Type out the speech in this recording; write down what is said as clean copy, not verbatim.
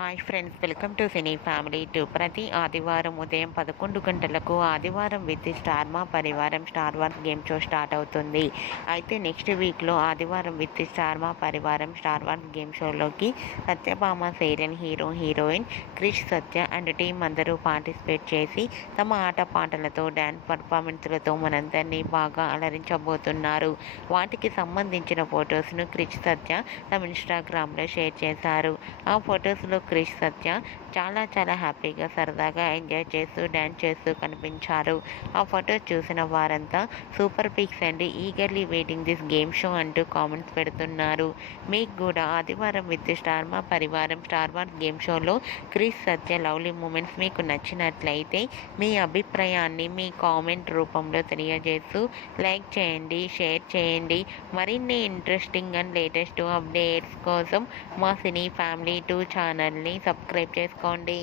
Hi friends, welcome to cine family two. ప్రతి ఆదివారం ఉదయం 11 గంటలకు ఆదివారం with Star Maa Parivaram Star Wars game show start అవుతుంది. అయితే నెక్స్ట్ వీక్లో ఆదివారం with Star Maa Parivaram Star Wars game షోలోకి Satyabhama serial heroine Krish Satya and team అందరూ పార్టిసిపేట్ చేసి తమ ఆటపాటలతో డ్యాన్స్ పర్ఫార్మెన్స్లతో మనందరినీ బాగా అలరించబోతున్నారు. వాటికి సంబంధించిన ఫొటోస్ను క్రిష్ సత్య తమ ఇన్స్టాగ్రామ్లో షేర్ చేశారు. ఆ ఫొటోస్లో క్రిష్ సత్య చాలా హ్యాపీగా సరదాగా ఎంజాయ్ చేస్తూ డ్యాన్స్ చేస్తూ కనిపించారు. ఆ ఫొటోస్ చూసిన వారంతా super pics and eagerly waiting this game show అంటూ కామెంట్స్ పెడుతున్నారు. మీకు కూడా ఆదివారం with Star Maa Parivaram Star Wars game షోలో క్రిష్ సత్య లవ్లీ మూమెంట్స్ మీకు నచ్చినట్లయితే మీ అభిప్రాయాన్ని మీ కామెంట్ రూపంలో తెలియజేస్తూ లైక్ చేయండి, షేర్ చేయండి. మరిన్ని ఇంట్రెస్టింగ్ అండ్ లేటెస్ట్ అప్డేట్స్ కోసం మా సినీ ఫ్యామిలీ 2 ఛానల్ని సబ్స్క్రైబ్ చేసుకోండి.